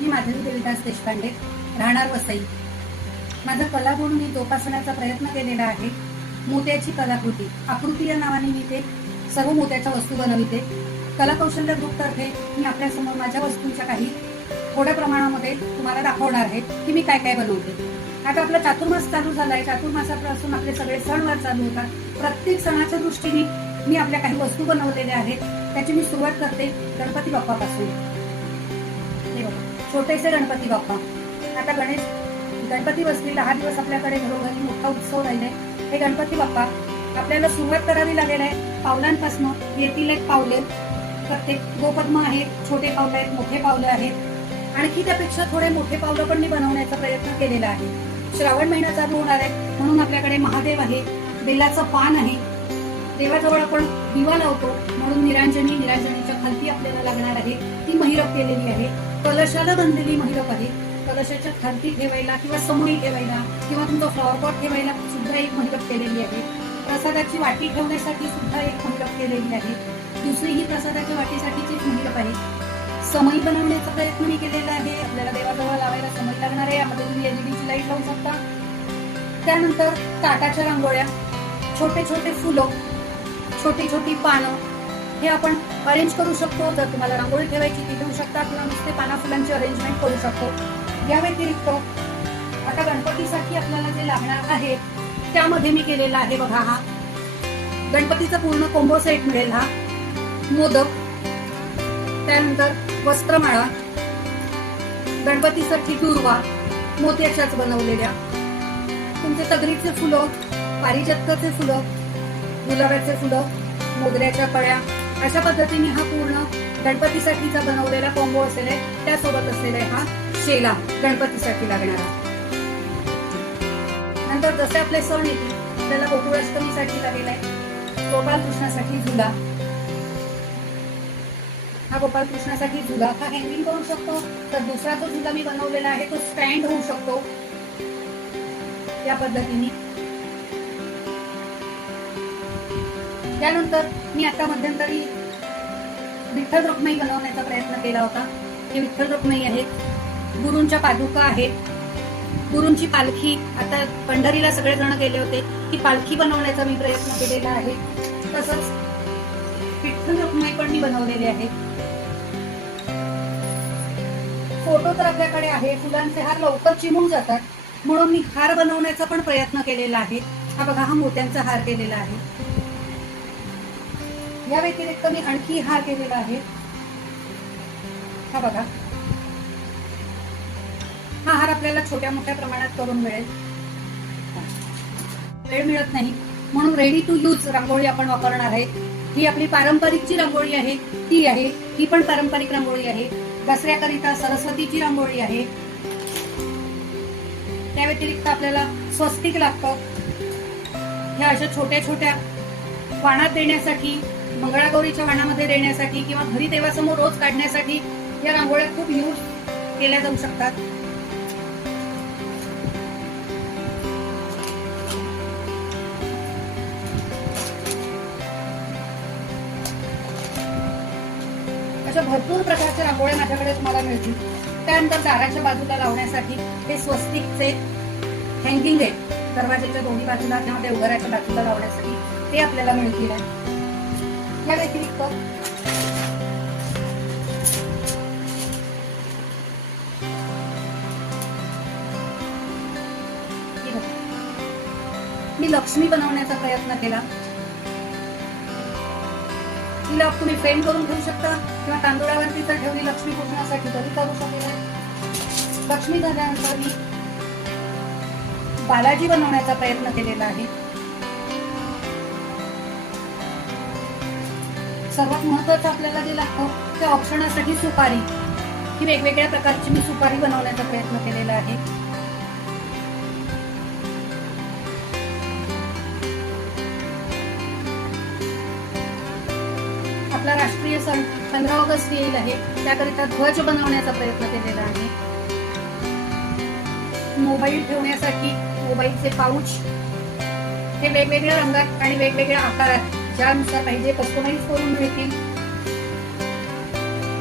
मी माधवी देवीदास देशपांडे राहणार वसई. माझा कलागुण मी जोपासण्याचा प्रयत्न केलेला आहे. मोत्याची कलाकृती. आकृती या नावाने मी ते सर्व मोत्याच्या वस्तू बनविते. कलाकौशल्य ग्रुपतर्फे मी आपल्यासमोर माझ्या वस्तूंच्या काही थोड्या प्रमाणामध्ये तुम्हाला दाखवणार आहे की मी काय काय बनवते. आता आपला चातुर्मास चालू झाला आहे चातुर्मासापासून आपले सगळे सणवार चालू होतात. प्रत्येक सणाच्या दृष्टीने मी आपल्या काही वस्तू बनवलेल्या आहेत. त्याची मी सुरुवात करते गणपती बाप्पापासून. छोटेसे गणपती बाप्पा. आता गणेश गणपती बसले दहा दिवस आपल्याकडे घरोघरी मोठा उत्सव राहिले हे गणपती बाप्पा आपल्याला सुरुवात करावी लागेल आहे पावलांपासून. येतील एक पावले. प्रत्येक गोपद्म आहेत छोटे पावलं आहेत मोठे पावलं आहेत. आणखी त्यापेक्षा थोडे मोठे पावलं पण मी बनवण्याचा प्रयत्न केलेला आहे. श्रावण महिना चालू होणार आहे म्हणून आपल्याकडे महादेव आहे. बेलाचं पान आहे. देवाजवळ आपण दिवा लावतो म्हणून निरांजनी निरांजनीच्या खालती आपल्याला लागणार आहे. ती महिरप केलेली आहे. कलशाला बनलेली महिरप आहे. कलशाच्या खालती ठेवायला किंवा समोरी ठेवायला किंवा तुमचा फ्लॉवर पॉट ठेवायला सुद्धा एक मंडप केलेली आहे. प्रसादाची वाटी ठेवण्यासाठी सुद्धा एक मंडप केलेली आहे. दुसरी ही प्रसादाच्या वाटीसाठीचीच मंडप आहे. समई बनवण्याचा प्रयत्न मी केलेला आहे. आपल्याला देवाजवळ लावायला समई लागणार आहे. यामध्ये तुम्ही एलईडीची लाइट लावू शकता. त्यानंतर ताटाच्या रांगोळ्या छोटे छोटे फुलं छोटी छोटी पानं हे आपण अरेंज करू शकतो. जर तुम्हाला रांगोळी ठेवायची ती ठेवू शकता किंवा नुसते पाना फुलांची अरेंजमेंट करू शकतो. या व्यतिरिक्त आता गणपतीसाठी आपल्याला जे लागणार आहे त्यामध्ये मी केलेला आहे बघा हा. गणपतीचा पूर्ण कोंबो सेट मिळेल हा. मोदक त्यानंतर वस्त्रमाळा गणपतीसाठी दुर्वा मोत्याच्याच बनवलेल्या. तुमचे तगरीचे फुलं पारिजातकाचे फुलं गुलाबाचे फुलं मोगऱ्याच्या कळ्या अशा पद्धतीने हा पूर्ण गणपतीसाठीचा बनवलेला कॉम्बो असेल आहे. त्यासोबत असलेला आहे हा शेला गणपतीसाठी लागणारा. नंतर जसे आपले सण येतील आपल्याला गोकुळाष्टमीसाठी लागलेला आहे. गोपाल कृष्णासाठी झुला. हा गोपाल कृष्णासाठी झुला. हा हँगिंग करू शकतो. तर दुसरा जो झुला मी बनवलेला आहे तो स्टँड होऊ शकतो. या पद्धतीने. त्यानंतर मी आता मध्यंतरी विठ्ठल रुक्माई बनवण्याचा प्रयत्न केला होता. हे विठ्ठल रुक्माई आहेत. गुरूंच्या पादुका आहेत. गुरूंची पालखी आता पंढरीला सगळे जण गेले होते. ती पालखी बनवण्याचा मी प्रयत्न केलेला आहे. तसंच विठ्ठल रुक्माई पण मी बनवलेले आहे. फोटो तर आपल्याकडे आहे. फुलांचे हार लवकर चिमून जातात. म्हणून मी हार बनवण्याचा पण प्रयत्न केलेला आहे. हा बघा हा मोत्यांचा हार केलेला आहे. या व्यतिरिक्त मी आणखी हार केलेला आहे. हा बघा. हा हार आपल्याला छोट्या मोठ्या प्रमाणात करून मिळेल. वेळ मिळत नाही. म्हणून रेडी टू यूज रांगोळी आपण वापरणार आहे. ही आपली पारंपरिकची रांगोळी आहे. ती आहे. ही पण पारंपरिक रांगोळी आहे. दसऱ्याकरिता सरस्वतीची रांगोळी आहे. त्या व्यतिरिक्त आपल्याला स्वस्तिक लागतं. ह्या अशा छोट्या छोट्या वाणात देण्यासाठी मंगळागौरीच्या वाणामध्ये देण्यासाठी किंवा घरी देवासमोर रोज काढण्यासाठी या रांगोळ्या खूप यूज केल्या जाऊ शकतात. अशा भरपूर प्रकारच्या रांगोळ्या माझ्याकडे तुम्हाला मिळतील. त्यानंतर दाराच्या बाजूला लावण्यासाठी हे स्वस्तिकचे हँगिंग आहे दरवाजाच्या दोन्ही बाजूला किंवा देवघराच्या बाजूला लावण्यासाठी ते आपल्याला मिळतील. या व्यतिरिक्त मी लक्ष्मी बनवण्याचा प्रयत्न केला. तिला तुम्ही पेंट करून ठेवू शकता? किंवा तांदुळावर जर ठेवली लक्ष्मी पूजनासाठी तरी करू शकेल? लक्ष्मी झाल्यानंतर मी बालाजी बनवण्याचा प्रयत्न केलेला आहे. सर्वात महत्वाचं आपल्याला जे लागतं ते औक्षणासाठी सुपारी. ही वेगवेगळ्या प्रकारची मी सुपारी बनवण्याचा प्रयत्न केलेला आहे. आपला राष्ट्रीय सण पंधरा ऑगस्ट येईल आहे. त्याकरिता ध्वज बनवण्याचा प्रयत्न केलेला आहे. मोबाईल ठेवण्यासाठी मोबाईलचे पाऊच हे वेगवेगळ्या रंगात आणि वेगवेगळ्या आकारात ज्यानुसार पाहिजे कस्टमाइज करून मिळतील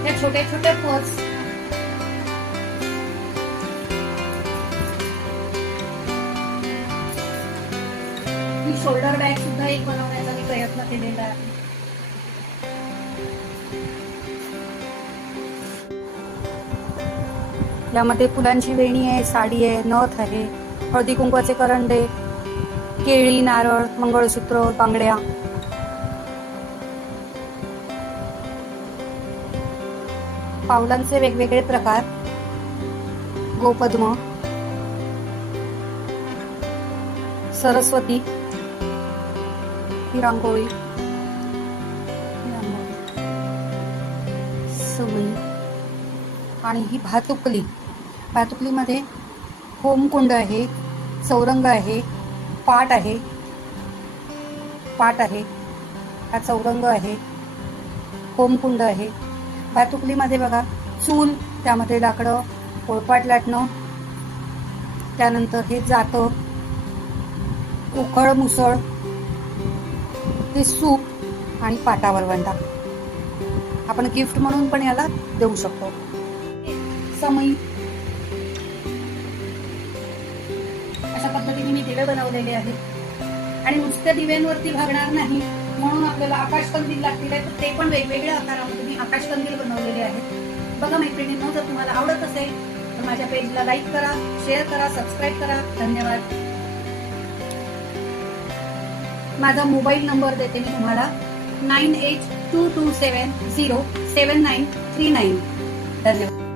त्या छोट्या छोट्या पर्स ही शोल्डर बॅग सुद्धा एक बनवण्याचा मी प्रयत्न केलेला आहे. यामध्ये फुलांची वेणी आहे साडी आहे नथ आहे हळदी कुंकवाचे करंडे केळी नारळ मंगळसूत्र बांगड्या. पावलांचे वेगवेगळे प्रकार. गोपद्म. सरस्वती. ही रांगोळी सवळी आणि ही भातुकली. भातुकलीमध्ये होमकुंड आहे चौरंग आहे पाट आहे. पाट आहे. हा चौरंग आहे. होमकुंड आहे. भातुकलीमध्ये बघा चूल त्यामध्ये लाकडं पोळपाट लाटणं त्यानंतर हे जातं उखळ मुसळ हे सूप आणि पाटावर वंडा. आपण गिफ्ट म्हणून पण याला देऊ शकतो. समई. अशा पद्धतीने मी दिवे बनवलेले आहेत. आणि नुसत्या दिव्यांवरती भागणार नाही म्हणून आपल्याला आकाश कंदील लागतील आहे ते पण वेगवेगळ्या आकारामध्ये आकाशकंदील आकाश कंदील बनवलेले आहेत. बघा मैत्रिणींनो जर तुम्हाला आवडत असेल तर माझ्या पेजला लाईक करा शेअर करा सबस्क्राईब करा. धन्यवाद. माझा मोबाईल नंबर देते मी तुम्हाला. Nine eight two two seven zero seven nine three nine. धन्यवाद.